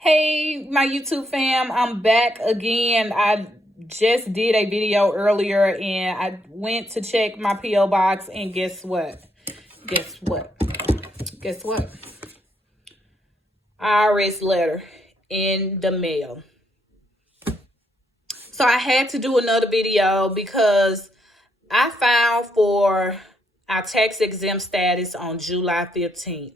Hey, my YouTube fam, I'm back again. I just did a video earlier and I went to check my P.O. box, and guess what? Guess what? Guess what? IRS letter in the mail. So I had to do another video because I filed for our tax exempt status on July 15th.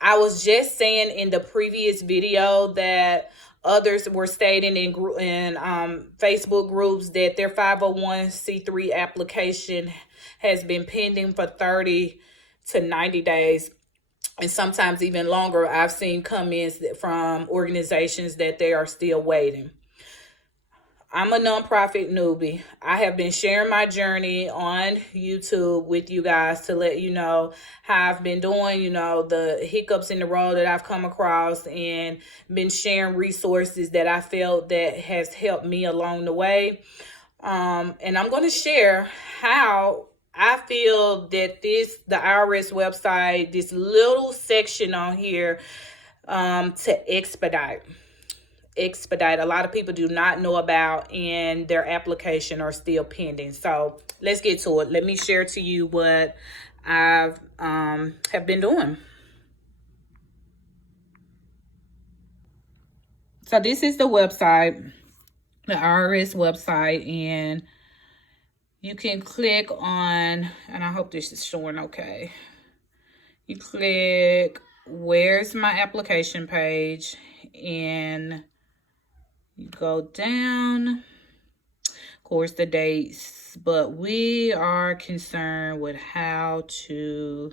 I was just saying in the previous video that others were stating in Facebook groups that their 501c3 application has been pending for 30 to 90 days. And sometimes even longer. I've seen comments from organizations that they are still waiting. I'm a nonprofit newbie. I have been sharing my journey on YouTube with you guys to let you know how I've been doing, the hiccups in the road that I've come across, and been sharing resources that I felt that has helped me along the way. And I'm going to share how I feel that the IRS website, this little section on here to expedite. A lot of people do not know about, and their application are still pending. So let's get to it. Let me share to you what I've have been doing. So this is the website, the IRS website, and you can click on, and I hope this is showing okay. You click where's my application page, and you go down, of course, the dates, but we are concerned with how to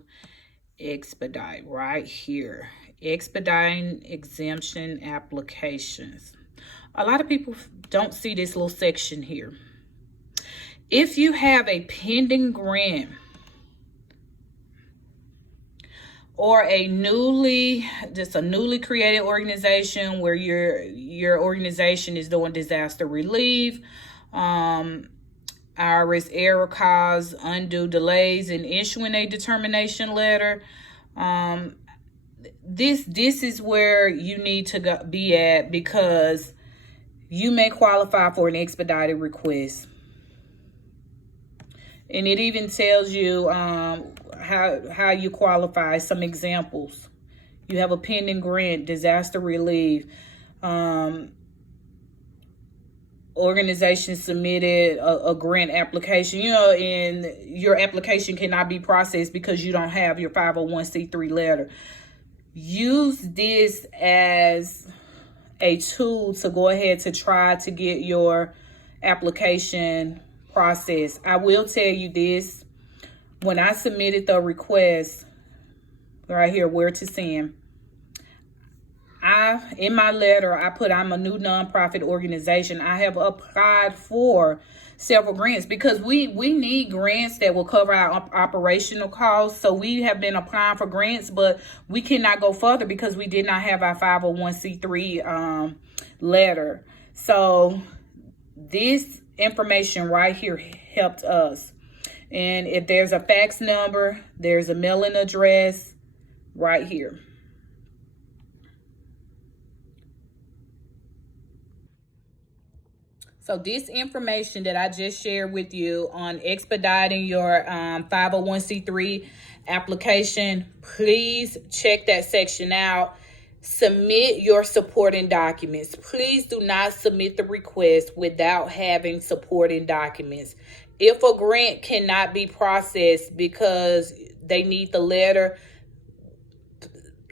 expedite right here. Expediting exemption applications. A lot of people don't see this little section here. If you have a pending grant or a newly created organization where your organization is doing disaster relief, IRS error cause undue delays in issuing a determination letter, this is where you need to be at, because you may qualify for an expedited request. And it even tells you how you qualify. Some examples. You have a pending grant, disaster relief. Organization submitted a grant application, and your application cannot be processed because you don't have your 501c3 letter. Use this as a tool to go ahead to try to get your application process. I will tell you this, when I submitted the request right here, where to send, in my letter I put I'm a new nonprofit organization. I have applied for several grants because we need grants that will cover our operational costs. So we have been applying for grants, but we cannot go further because we did not have our 501c3 letter. So this information right here helped us. And if there's a fax number, there's a mailing address right here. So this information that I just shared with you on expediting your 501c3 application, please check that section out. Submit your supporting documents. Please do not submit the request without having supporting documents. If a grant cannot be processed because they need the letter,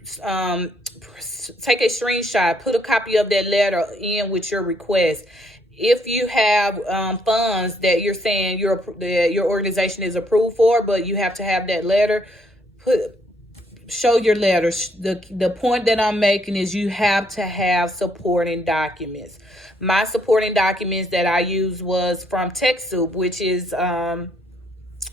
take a screenshot, put a copy of that letter in with your request. If you have funds that you're saying your organization is approved for, but you have to have that letter, show your letter. The point that I'm making is you have to have supporting documents. My supporting documents that I used was from TechSoup, which is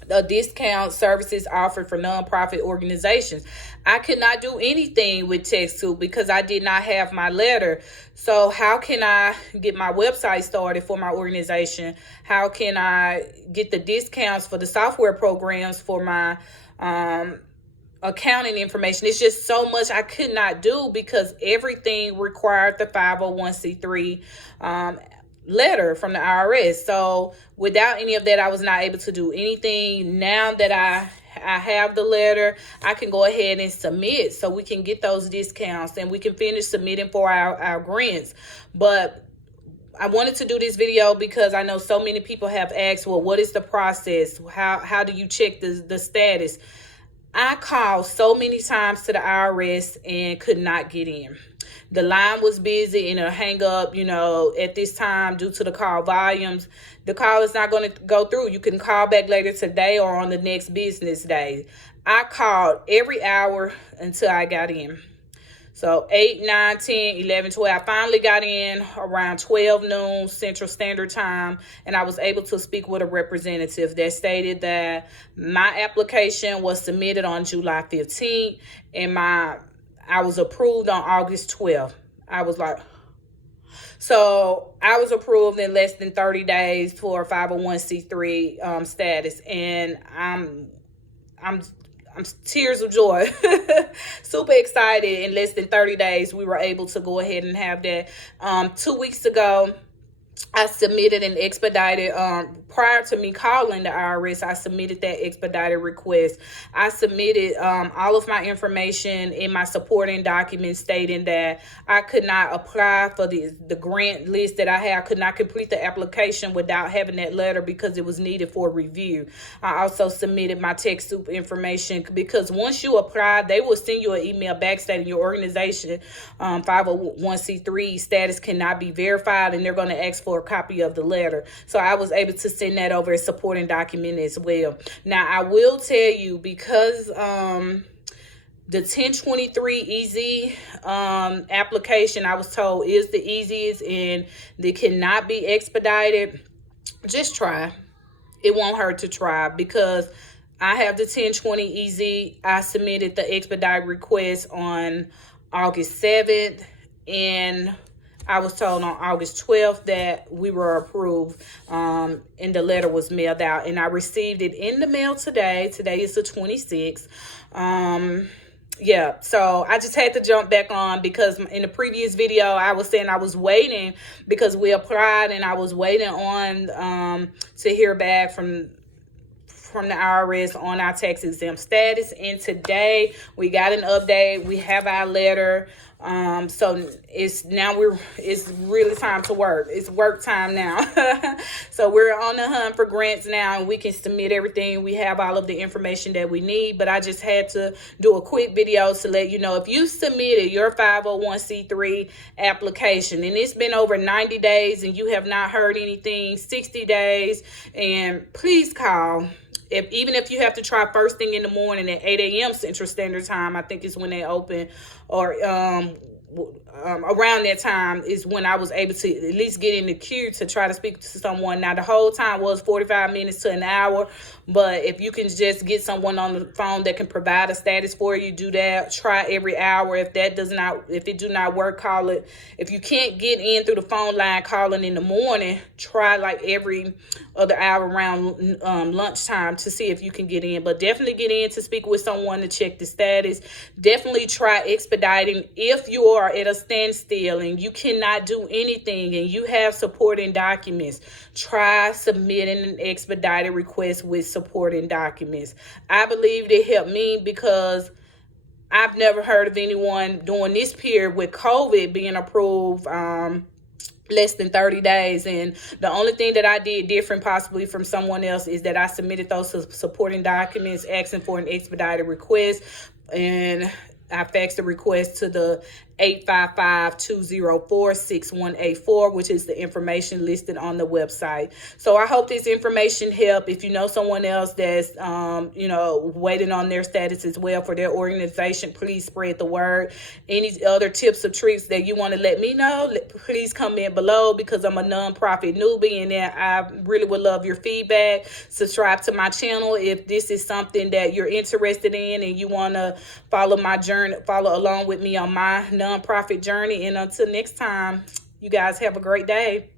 the discount services offered for nonprofit organizations. I could not do anything with TechSoup because I did not have my letter. So how can I get my website started for my organization? How can I get the discounts for the software programs for my accounting information. It's just so much I could not do because everything required the 501c3 letter from the IRS. So without any of that, I was not able to do anything. Now that I have the letter, I can go ahead and submit so we can get those discounts and we can finish submitting for our grants. But I wanted to do this video because I know so many people have asked, well, what is the process? How do you check the status? I called so many times to the IRS and could not get in. The line was busy and it'll hang up, at this time due to the call volumes. The call is not going to go through. You can call back later today or on the next business day. I called every hour until I got in. So 8, 9, 10, 11, 12. I finally got in around 12 noon Central Standard Time, and I was able to speak with a representative that stated that my application was submitted on July 15th, and I was approved on August 12th. I was like, so I was approved in less than 30 days for 501c3 status, and I'm tears of joy. Super excited. In less than 30 days, we were able to go ahead and have that. 2 weeks ago, I submitted an expedited, prior to me calling the IRS, I submitted that expedited request. I submitted all of my information in my supporting documents stating that I could not apply for the grant list that I had. Could not complete the application without having that letter because it was needed for review. I also submitted my TechSoup information because once you apply, they will send you an email back stating your organization 501c3 status cannot be verified, and they're going to ask for a copy of the letter. So I was able to send that over as supporting document as well. Now, I will tell you, because the 1023 EZ application, I was told, is the easiest and they cannot be expedited, just try. It won't hurt to try, because I have the 1020 EZ. I submitted the expedited request on August 7th, and I was told on August 12th that we were approved, and the letter was mailed out, and I received it in the mail today. Today is the 26th. Yeah, so I just had to jump back on, because in the previous video I was saying I was waiting because we applied, and I was waiting on to hear back from the IRS on our tax exempt status. And today we got an update. We have our letter. So it's really time to work. It's work time now. So we're on the hunt for grants now, and we can submit everything. We have all of the information that we need, but I just had to do a quick video to let you know, if you submitted your 501c3 application and it's been over 90 days and you have not heard anything, 60 days, and please call. Even if you have to try first thing in the morning at 8 a.m. Central Standard Time, I think is when they open, or around that time is when I was able to at least get in the queue to try to speak to someone. Now, the whole time was 45 minutes to an hour, but if you can just get someone on the phone that can provide a status for you, do that. Try every hour. If it do not work, call it. If you can't get in through the phone line calling in the morning, try like every other hour around lunchtime to see if you can get in. But definitely get in to speak with someone to check the status. Definitely try expediting. If you are at a standstill and you cannot do anything and you have supporting documents, try submitting an expedited request with supporting documents. I believe it helped me, because I've never heard of anyone during this period with COVID being approved less than 30 days. And the only thing that I did different possibly from someone else is that I submitted those supporting documents asking for an expedited request, and I faxed the request to the 855-204-6184, which is the information listed on the website. So I hope this information helped. If you know someone else that's, waiting on their status as well for their organization, please spread the word. Any other tips or tricks that you want to let me know, please comment below, because I'm a nonprofit newbie, and I really would love your feedback. Subscribe to my channel if this is something that you're interested in and you want to follow my journey, follow along with me on my nonprofit journey. And until next time, you guys have a great day.